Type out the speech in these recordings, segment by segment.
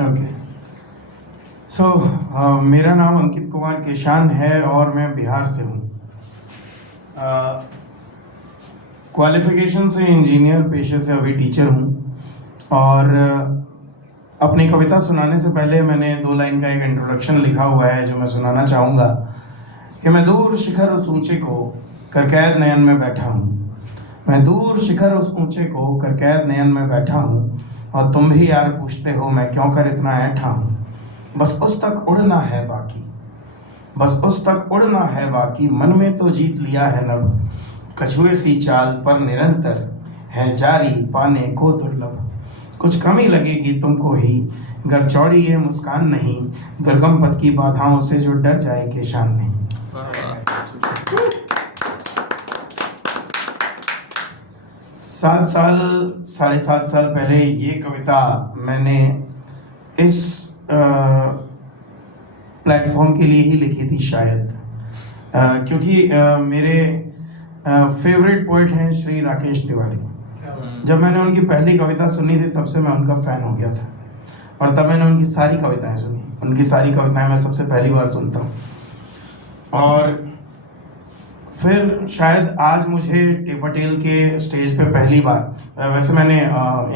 Okay. सो मेरा नाम अंकित कुमार केशान है और मैं बिहार से हूँ। क्वालिफिकेशन से इंजीनियर, पेशे से अभी टीचर हूँ। और अपनी कविता सुनाने से पहले मैंने 2 लाइन का एक इंट्रोडक्शन लिखा हुआ है जो मैं सुनाना चाहूँगा कि मैं दूर शिखर उस ऊंचे को कर कैद नयन में बैठा हूँ। मैं दूर शिखर उस ऊंचे को कर कैद नयन में बैठा हूँ और तुम भी यार पूछते हो मैं क्यों कर इतना ऐठा हूँ। बस उस तक उड़ना है बाकी, बस उस तक उड़ना है बाकी, मन में तो जीत लिया है नभ। कछुए सी चाल पर निरंतर है जारी पाने को दुर्लभ। कुछ कमी लगेगी तुमको ही गर चौड़ी ये मुस्कान नहीं, दुर्गम पथ की बाधाओं से जो डर जाए केशान नहीं। 7 साल पहले ये कविता मैंने इस प्लेटफॉर्म के लिए ही लिखी थी शायद, क्योंकि मेरे फेवरेट पोइट हैं श्री राकेश तिवारी। जब मैंने उनकी पहली कविता सुनी थी तब से मैं उनका फ़ैन हो गया था और तब मैंने उनकी सारी कविताएं सुनी। उनकी सारी कविताएं मैं सबसे पहली बार सुनता हूँ। और फिर शायद आज मुझे टी पटेल के स्टेज पे पहली बार, वैसे मैंने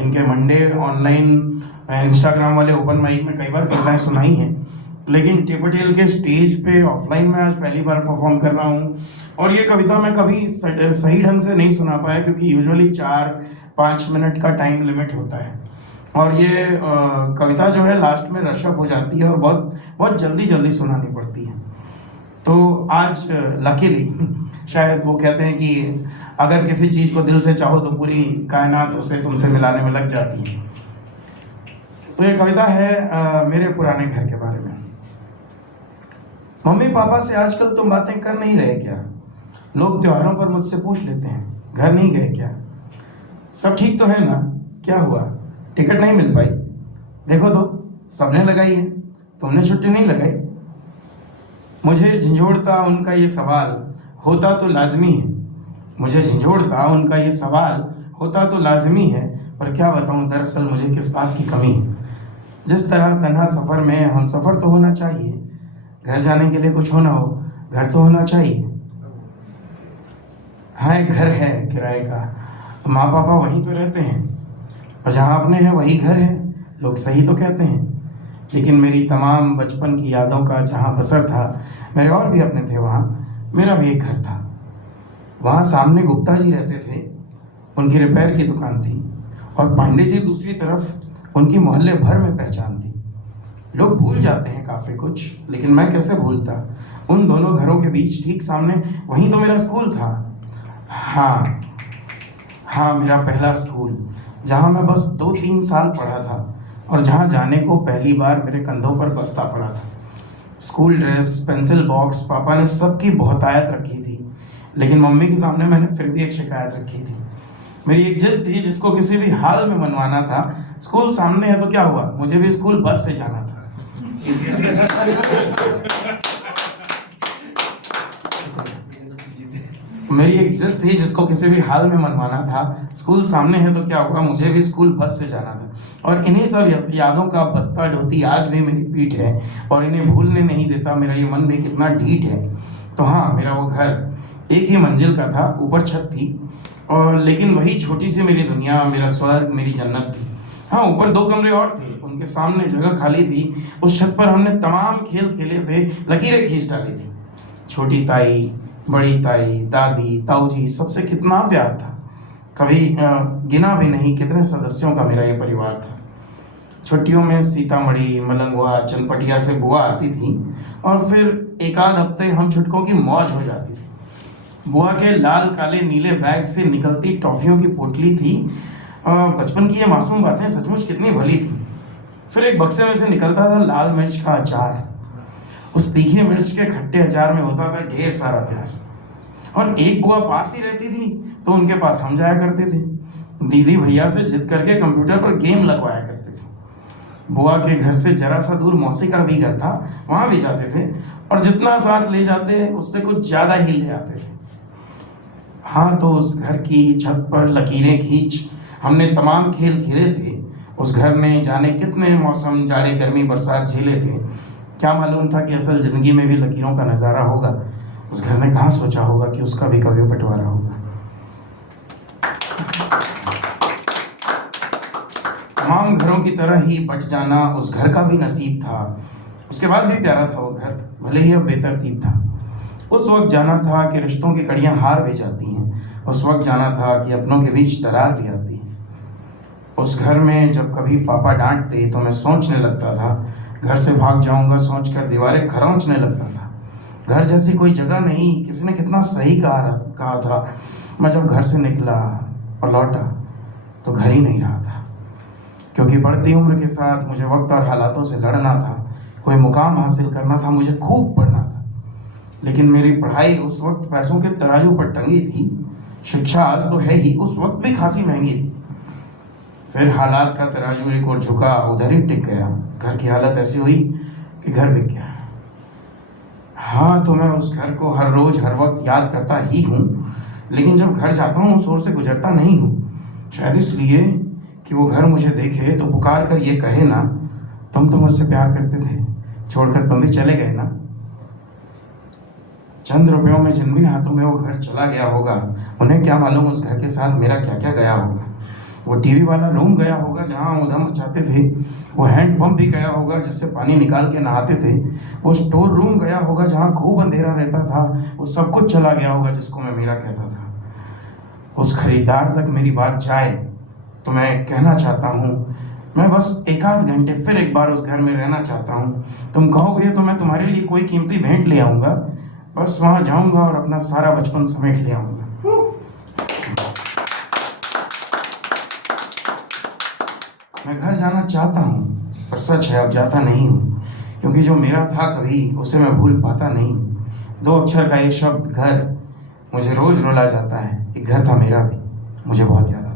इनके मंडे ऑनलाइन इंस्टाग्राम वाले ओपन माइक में कई बार कविताएं सुनाई हैं, लेकिन टी पटेल के स्टेज पे ऑफलाइन में आज पहली बार परफॉर्म कर रहा हूँ। और ये कविता मैं कभी सही ढंग से नहीं सुना पाया क्योंकि यूजुअली 4-5 मिनट का टाइम लिमिट होता है और ये कविता जो है लास्ट में रशअप हो जाती है और बहुत बहुत जल्दी सुनानी पड़ती है। तो आज लकीली शायद वो कहते हैं कि अगर किसी चीज़ को दिल से चाहो तो पूरी कायनात उसे तुमसे मिलाने में लग जाती है। तो ये कविता है मेरे पुराने घर के बारे में। मम्मी पापा से आजकल तुम बातें कर नहीं रहे क्या? लोग त्योहारों पर मुझसे पूछ लेते हैं घर नहीं गए क्या? सब ठीक तो है ना? क्या हुआ, टिकट नहीं मिल पाई? देखो तो सबने लगाई है, तुमने छुट्टी नहीं लगाई। मुझे झंझोड़ता उनका ये सवाल होता तो लाजमी है, मुझे झंझोड़ता उनका ये सवाल होता तो लाजमी है, पर क्या बताऊं दरअसल मुझे किस बात की कमी है। जिस तरह तन्हा सफ़र में हम सफ़र तो होना चाहिए, घर जाने के लिए कुछ होना हो घर तो होना चाहिए। हाँ एक घर है किराए का, माँ पापा वहीं तो रहते हैं और जहाँ अपने हैं वही घर है, लोग सही तो कहते हैं। लेकिन मेरी तमाम बचपन की यादों का जहाँ बसर था, मेरे और भी अपने थे वहाँ, मेरा भी एक घर था। वहाँ सामने गुप्ता जी रहते थे, उनकी रिपेयर की दुकान थी और पांडे जी दूसरी तरफ, उनकी मोहल्ले भर में पहचान थी। लोग भूल जाते हैं काफ़ी कुछ, लेकिन मैं कैसे भूलता। उन दोनों घरों के बीच ठीक सामने वहीं तो मेरा स्कूल था। हाँ मेरा पहला स्कूल, जहाँ मैं बस 2-3 साल पढ़ा था और जहाँ जाने को पहली बार मेरे कंधों पर बस्ता पड़ा था। स्कूल ड्रेस, पेंसिल बॉक्स पापा ने सबकी बहुतायत रखी थी, लेकिन मम्मी के सामने मैंने फिर भी एक शिकायत रखी थी। मेरी एक जिद थी जिसको किसी भी हाल में मनवाना था। स्कूल सामने है तो क्या हुआ, मुझे भी स्कूल बस से जाना था। मेरी एक जिद थी जिसको किसी भी हाल में मनवाना था। स्कूल सामने है तो क्या हुआ, मुझे भी स्कूल बस से जाना था। और इन्हीं सब यादों का बस्ता ढोती आज भी मेरी पीठ है और इन्हें भूलने नहीं देता मेरा ये मन भी कितना ढीठ है। तो हाँ, मेरा वो घर एक ही मंजिल का था, ऊपर छत थी और लेकिन वही छोटी सी मेरी दुनिया, मेरा स्वर्ग, मेरी जन्नत थी। हाँ, ऊपर 2 कमरे और थे, उनके सामने जगह खाली थी। उस छत पर हमने तमाम खेल खेले थे, लकीरें खींच डाली थी। छोटी ताई, बड़ी ताई, दादी, ताऊजी, सबसे कितना प्यार था। कभी गिना भी नहीं कितने सदस्यों का मेरा ये परिवार था। छुट्टियों में सीतामढ़ी, मलंगवा, चनपटिया से बुआ आती थी और फिर एक आध हफ्ते हम छुटकों की मौज हो जाती थी। बुआ के लाल काले नीले बैग से निकलती टॉफियों की पोटली थी। बचपन की ये मासूम बातें सचमुच कितनी भली थी। फिर एक बक्से में से निकलता था लाल मिर्च का अचार। उस तीखे मिर्च के खट्टे अचार में होता था ढेर सारा प्यार। और एक बुआ पास ही रहती थी तो उनके पास हम जाया करते थे। दीदी भैया से जिद करके कंप्यूटर पर गेम लगवाया करते थे। बुआ के घर से जरा सा दूर मौसी का भी घर था, वहां भी जाते थे और जितना साथ ले जाते उससे कुछ ज्यादा ही ले आते थे। हाँ, तो उस घर की छत पर लकीरें खींच हमने तमाम खेल खेले थे उस घर ने जाने कितने मौसम, जाड़े, गर्मी, बरसात झेले थे। क्या मालूम था कि असल जिंदगी में भी लकीरों का नज़ारा होगा। उस घर ने कहाँ सोचा होगा कि उसका भी कभी बंटवारा होगा। तमाम घरों की तरह ही बट जाना उस घर का भी नसीब था। उसके बाद भी प्यारा था वो घर, भले ही अब बेतरतीब था। उस वक्त जाना था कि रिश्तों की कड़ियाँ हार भी जाती हैं। उस वक्त जाना था कि अपनों के बीच दरार भी आती है। उस घर में जब कभी पापा डांटते तो मैं सोचने लगता था, घर से भाग जाऊंगा सोचकर दीवारें खरोंचने लगता था। घर जैसी कोई जगह नहीं, किसी ने कितना सही कहा था। मैं जब घर से निकला और लौटा तो घर ही नहीं रहा था, क्योंकि बढ़ती उम्र के साथ मुझे वक्त और हालातों से लड़ना था। कोई मुकाम हासिल करना था, मुझे खूब पढ़ना था। लेकिन मेरी पढ़ाई उस वक्त पैसों के तराजू पर टंगी थी। शिक्षा आज तो है ही, उस वक्त भी खासी महंगी थी। फिर हालात का तराजू एक और झुका, उधर ही टिक गया। घर की हालत ऐसी हुई कि घर बिक गया। हाँ, तो मैं उस घर को हर रोज हर वक्त याद करता ही हूँ, लेकिन जब घर जाता हूँ उस ओर से गुजरता नहीं हूँ। शायद इसलिए कि वो घर मुझे देखे तो पुकार कर ये कहे ना, तुम तो मुझसे प्यार करते थे, छोड़कर तुम भी चले गए ना। चंद रुपयों में जिन भी हाथों में वो घर चला गया होगा, उन्हें क्या मालूम उस घर के साथ मेरा क्या क्या गया होगा। वो टीवी वाला रूम गया होगा जहाँ उधम मचाते थे। वो हैंड पंप भी गया होगा जिससे पानी निकाल के नहाते थे। वो स्टोर रूम गया होगा जहाँ खूब अंधेरा रहता था। वो सब कुछ चला गया होगा जिसको मैं मेरा कहता था। उस खरीदार तक मेरी बात जाए तो मैं कहना चाहता हूँ, मैं बस एक आध घंटे फिर एक बार उस घर में रहना चाहता हूँ। तुम कहोगे तो मैं तुम्हारे लिए कोई कीमती भेंट ले आऊँगा। बस वहाँ जाऊँगा और अपना सारा बचपन समेट ले आऊँगा। मैं घर जाना चाहता हूँ, पर सच है अब जाता नहीं हूँ, क्योंकि जो मेरा था कभी उसे मैं भूल पाता नहीं। दो अक्षर का ये शब्द घर मुझे रोज रुला जाता है। एक घर था मेरा भी, मुझे बहुत याद आता है।